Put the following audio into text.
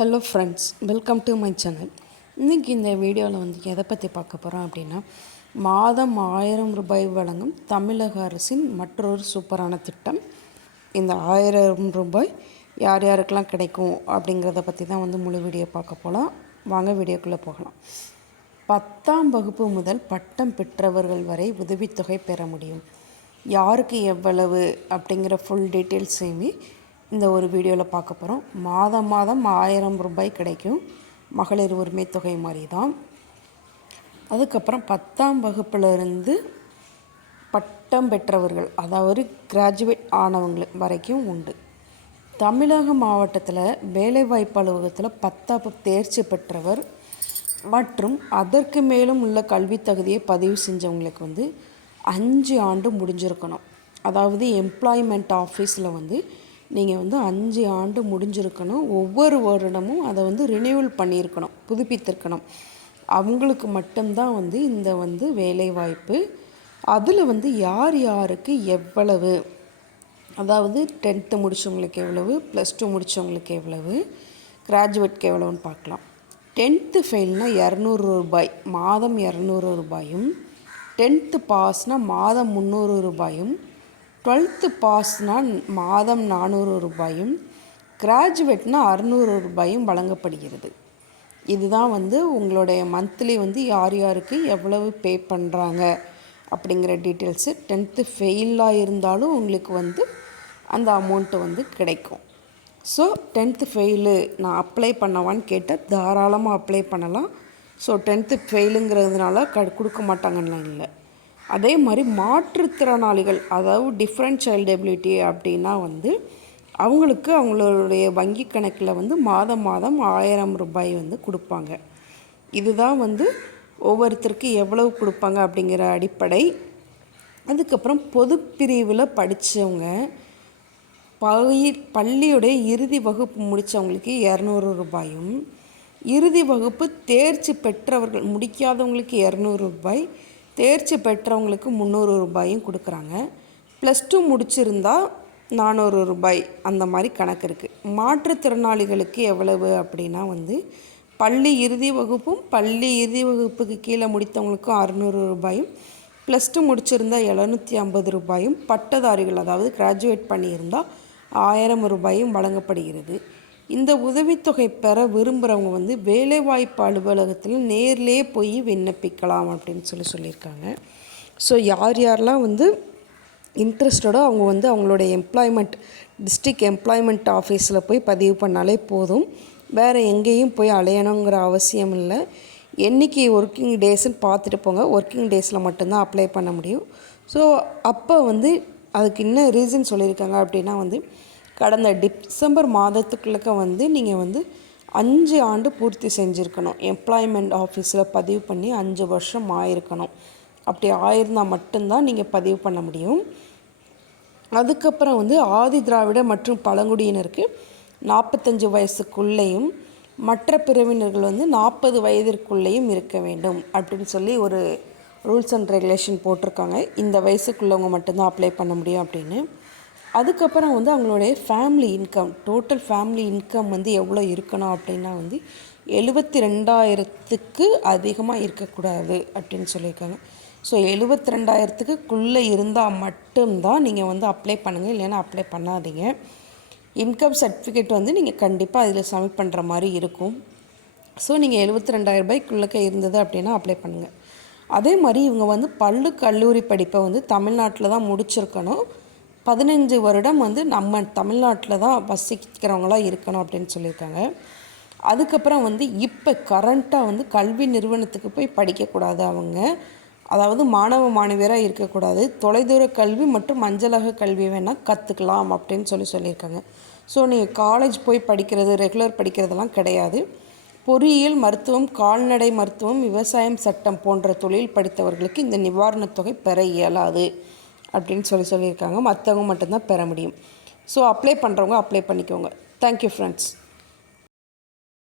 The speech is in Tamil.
Hello friends, welcome to my channel. இன்றைக்கி இந்த வீடியோவில் எதை பற்றி பார்க்க போகிறோம் அப்படின்னா, மாதம் 1000 ரூபாய் வழங்கும் தமிழக அரசின் மற்றொரு சூப்பரான திட்டம். இந்த 1000 ரூபாய் யார் யாருக்கெல்லாம் கிடைக்கும் அப்படிங்கிறத பற்றி தான் முழு வீடியோ பார்க்க போகலாம். வாங்க வீடியோக்குள்ளே போகலாம். 10ஆம் வகுப்பு முதல் பட்டம் பெற்றவர்கள் வரை உதவித்தொகை பெற முடியும். யாருக்கு எவ்வளவு அப்படிங்கிற ஃபுல் டீட்டெயில்ஸையுமே இந்த ஒரு வீடியோவில் பார்க்க போகிறோம். மாதம் 1000 ரூபாய் கிடைக்கும். மகளிர் உரிமை தொகை மாதிரி தான். அதுக்கப்புறம் 10ஆம் வகுப்பிலிருந்து பட்டம் பெற்றவர்கள், அதாவது கிராஜுவேட் ஆனவங்களுக்கு வரைக்கும் உண்டு. தமிழக மாவட்டத்தில் வேலைவாய்ப்பு அலுவலகத்தில் 10ஆம் தேர்ச்சி பெற்றவர் மற்றும் அதற்கு மேலும் உள்ள கல்வி தகுதியை பதிவு செஞ்சவங்களுக்கு 5 ஆண்டு முடிஞ்சிருக்கணும். அதாவது எம்ப்ளாய்மெண்ட் ஆஃபீஸில் நீங்கள் 5 ஆண்டு முடிஞ்சிருக்கணும். ஒவ்வொரு வருடமும் அதை ரினியூவல் பண்ணியிருக்கணும், புதுப்பித்திருக்கணும். அவங்களுக்கு மட்டும்தான் இந்த வேலைவாய்ப்பு. அதில் யார் யாருக்கு எவ்வளவு, அதாவது 10th முடித்தவங்களுக்கு எவ்வளவு, +2 முடித்தவங்களுக்கு எவ்வளவு, கிராஜுவேட்க்கு எவ்வளவுன்னு பார்க்கலாம். 10th ஃபெயில்னால் 200 ரூபாய், மாதம் 200 ரூபாயும். 10th பாஸ்னால் மாதம் 300 ரூபாயும். 12th பாஸ்னால் மாதம் 400 ரூபாயும். கிராஜுவேட்னால் 600 ரூபாயும் வழங்கப்படுகிறது. இதுதான் உங்களுடைய மந்த்லி யார் யாருக்கு எவ்வளவு பே பண்ணுறாங்க அப்படிங்கிற டீட்டெயில்ஸு. 10th ஃபெயிலாக இருந்தாலும் உங்களுக்கு அந்த அமௌண்ட்டு கிடைக்கும். ஸோ 10th ஃபெயிலு நான் அப்ளை பண்ணவான்னு கேட்டால் தாராளமாக அப்ளை பண்ணலாம். ஸோ 10th ஃபெயிலுங்கிறதுனால கொடுக்க மாட்டாங்கன்னா இல்லை. அதே மாதிரி மாற்றுத்திறனாளிகள், அதாவது டிஃப்ரெண்ட் சைல்டு எபிலிட்டி அப்படின்னா அவங்களுக்கு அவங்களுடைய வங்கி கணக்கில் மாதம் 1000 ரூபாய் கொடுப்பாங்க. இதுதான் ஒவ்வொருத்தருக்கு எவ்வளவு கொடுப்பாங்க அப்படிங்கிற அடிப்படை. அதுக்கப்புறம் பொதுப்பிரிவில் படித்தவங்க, பள்ளியுடைய இறுதி வகுப்பு முடித்தவங்களுக்கு 200 ரூபாயும், இறுதி வகுப்பு தேர்ச்சி பெற்றவர்கள் முடிக்காதவங்களுக்கு 200 ரூபாய், தேர்ச்சி பெற்றவங்களுக்கு 300 ரூபாயும் கொடுக்குறாங்க. +2 முடிச்சிருந்தா 400 ரூபாய், அந்த மாதிரி கணக்கு இருக்குது. மாற்றுத்திறனாளிகளுக்கு எவ்வளவு அப்படின்னா பள்ளி இறுதி வகுப்பும் பள்ளி இறுதி வகுப்புக்கு கீழே முடித்தவங்களுக்கும் 600 ரூபாயும், +2 முடிச்சிருந்தால் 750 ரூபாயும், பட்டதாரிகள் அதாவது கிராஜுவேட் பண்ணியிருந்தால் 1000 ரூபாயும் வழங்கப்படுகிறது. இந்த உதவித்தொகை பெற விரும்புகிறவங்க வேலைவாய்ப்பு அலுவலகத்தில் நேர்லேயே போய் விண்ணப்பிக்கலாம் அப்படின்னு சொல்லியிருக்காங்க. ஸோ யார் யாரெல்லாம் இன்ட்ரெஸ்டடோ அவங்க அவங்களுடைய டிஸ்ட்ரிக்ட் எம்ப்ளாய்மெண்ட் ஆஃபீஸில் போய் பதிவு பண்ணாலே போதும். வேறு எங்கேயும் போய் அலையணுங்கிற அவசியம் இல்லை. என்றைக்கு ஒர்க்கிங் டேஸ்ன்னு பார்த்துட்டு போங்க. ஒர்க்கிங் டேஸில் மட்டும்தான் அப்ளை பண்ண முடியும். ஸோ அப்போ அதுக்கு என்ன ரீசன் சொல்லியிருக்காங்க அப்படின்னா கடந்த டிசம்பர் மாதத்துக்குள்ளே நீங்கள் 5 ஆண்டு பூர்த்தி செஞ்சுருக்கணும். எம்ப்ளாய்மெண்ட் ஆஃபீஸில் பதிவு பண்ணி 5 வருஷம் ஆயிருக்கணும். அப்படி ஆயிருந்தால் மட்டும்தான் நீங்கள் பதிவு பண்ண முடியும். அதுக்கப்புறம் ஆதி திராவிட மற்றும் பழங்குடியினருக்கு 45 வயசுக்குள்ளேயும், மற்ற பிரிவினர்கள் 40 வயதிற்குள்ளேயும் இருக்க வேண்டும் அப்படின்னு சொல்லி ஒரு ரூல்ஸ் அண்ட் ரெகுலேஷன் போட்டிருக்காங்க. இந்த வயசுக்குள்ளவங்க மட்டும்தான் அப்ளை பண்ண முடியும் அப்படின்னு. அதுக்கப்புறம் அவங்களுடைய family income, total family income எவ்வளோ இருக்கணும் அப்படின்னா 72,000க்கு அதிகமாக இருக்கக்கூடாது அப்படின்னு சொல்லியிருக்காங்க. ஸோ 72,000க்குள்ளே இருந்தால் மட்டும்தான் நீங்கள் அப்ளை பண்ணுங்கள், இல்லைன்னா அப்ளை பண்ணாதீங்க. இன்கம் சர்டிஃபிகேட் நீங்கள் கண்டிப்பாக அதில் சப்மிட் பண்ணுற மாதிரி இருக்கும். ஸோ நீங்கள் 72,000 ரூபாய்க்குள்ளே இருந்தது அப்படின்னா அப்ளை பண்ணுங்கள். அதே மாதிரி இவங்க பள்ளி கல்லூரி படிப்பை தமிழ்நாட்டில் தான் முடிச்சிருக்கணும். 15 வருடம் நம்ம தமிழ்நாட்டில் தான் வசிக்கிறவங்களாக இருக்கணும் அப்படின்னு சொல்லியிருக்காங்க. அதுக்கப்புறம் இப்போ கரண்ட்டாக கல்வி நிறுவனத்துக்கு போய் படிக்கக்கூடாது. அவங்க அதாவது மாணவ மாணவியராக இருக்கக்கூடாது. தொலைதூர கல்வி மற்றும் அஞ்சலக கல்வி வேணால் கற்றுக்கலாம் அப்படின்னு சொல்லியிருக்காங்க. ஸோ நீங்கள் காலேஜ் போய் படிக்கிறது, ரெகுலர் படிக்கிறதெல்லாம் கிடையாது. பொறியியல், மருத்துவம், கால்நடை மருத்துவம், விவசாயம், சட்டம் போன்ற தொழில் படித்தவர்களுக்கு இந்த நிவாரணத் தொகை பெற இயலாது அப்படின்னு சொல்லியிருக்காங்க. மற்றவங்க மட்டும்தான் பெற முடியும். ஸோ அப்ளை பண்ணுறவங்க அப்ளை பண்ணிக்கோங்க. Thank you friends.